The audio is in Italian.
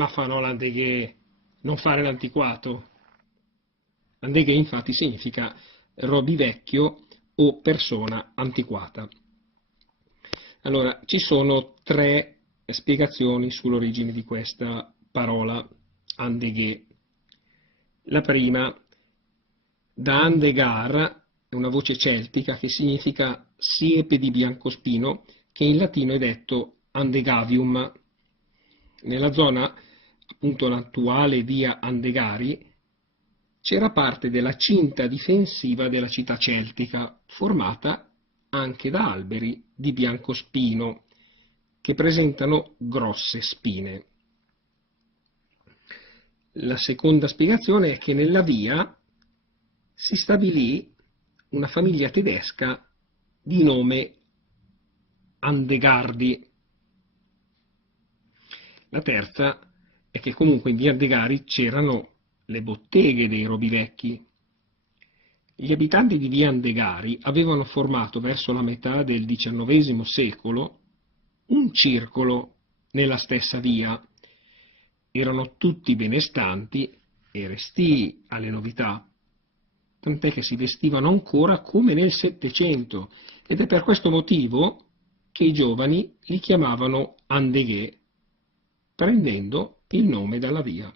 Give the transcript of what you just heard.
Ma fa no l'Andeghe, non fare l'antiquato. Andeghe infatti significa robivecchio o persona antiquata. Allora, ci sono tre spiegazioni sull'origine di questa parola Andeghe. La prima, da Andegar, è una voce celtica che significa siepe di biancospino, che in latino è detto Andegavium. Nella zona, appunto l'attuale via Andegari, c'era parte della cinta difensiva della città celtica, formata anche da alberi di biancospino, che presentano grosse spine. La seconda spiegazione è che nella via si stabilì una famiglia tedesca di nome Andegardi. La terza è che comunque in via Andegari c'erano le botteghe dei robivecchi. Gli abitanti di via Andegari avevano formato verso la metà del XIX secolo un circolo nella stessa via. Erano tutti benestanti e restii alle novità, tant'è che si vestivano ancora come nel Settecento, ed è per questo motivo che i giovani li chiamavano Andeghe, prendendo il nome dalla via.